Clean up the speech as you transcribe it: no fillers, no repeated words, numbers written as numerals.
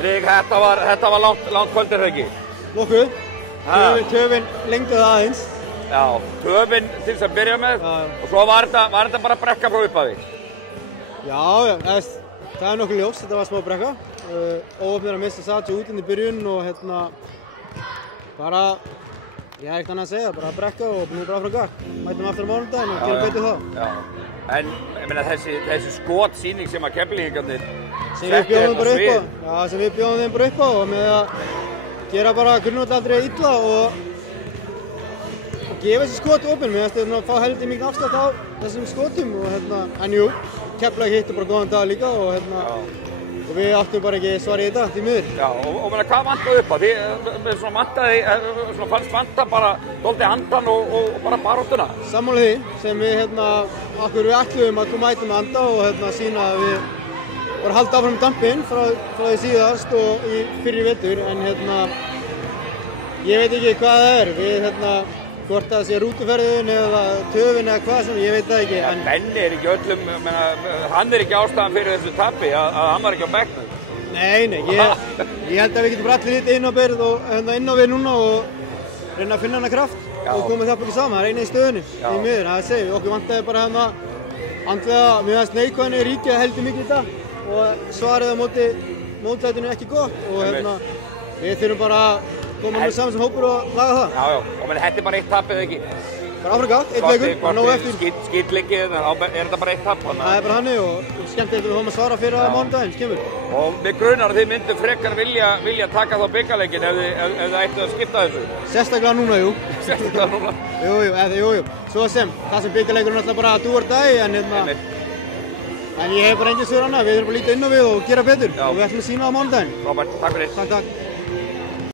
Rík, þetta var langt kvöldir, ekki? Nokkuð. Töfin lengdi það aðeins. Já, töfin til þess að byrja með og svo var þetta bara brekka frá upphafi. Já, það nokkuð ljóst, þetta var smá brekka. Óöfnir að missa Satsi út inn í byrjun og bara, ég hef ekkert annað að segja, bara brekka og nú bara frá gakk. Mætum aftur á mánudaginn og gerum betur það. Já, en ég meina þessi skotsýning sem að Keflvíkingarnir sem við bjóðum þeim bara upp á og með að gera bara grundvallaratriði illa og gefa þessi skot opinn. Mér finnst að fá heldur mikið afslátt á þessum skotum og en jú, Keflavík hitti bara góðan dag líka og við áttum bara ekki svar í þetta því miður. Já, og hvað vantaði upp á? Þið fannst vanta bara dálítið andan og bara baráttuna? Sammála því sem við við ætluðum að koma mætum með anda og sína að við bara halda áfram dampinn frá því síðast og fyrir vetur en ég veit ekki hvað það er. Við hvort það sé rútuferðin eða töfin eða hvað sem, ég veit það ekki. En Benni ekki öllum, hann ekki ástæðan fyrir þessu tapi, að hann var ekki á bekknum. Nei, ég held að við getum bara allir hitt inn á byrð og inn á við núna og reyna að finna hana kraft og koma það bara saman, það er einu í stöðunni í miður, það segir við. Okkur vantaði bara andlega, mér finnst neikvæðinni ríkja heldur mikið í dag og svarið á mótlætinu ekki gott og við þurfum bara koma með saman sem hópur og laga það. Já, og þetta bara eitt tap eða ekki? Bara áfram gátt, eitt leikur, bara nóg eftir. Skítleikið, þetta bara eitt tap? Það bara hannig og skemmtilegt að við fáum að svara fyrir að mánudaginn, skemmur. Og mig grunar að þið myndu frekar vilja taka þá byggarleikin ef þið ættu að skipta þessu? Sérstaklega núna, jú. Sérstaklega núna? Jú. Svo sem, það sem byggarleikurinn alltaf bara do or die, en ég hef bara engin svör annað, við þurfum bara að líta inn á við og gera betur og við ætlum að sýna á mánudaginn. Frábært, takk fyrir. Takk.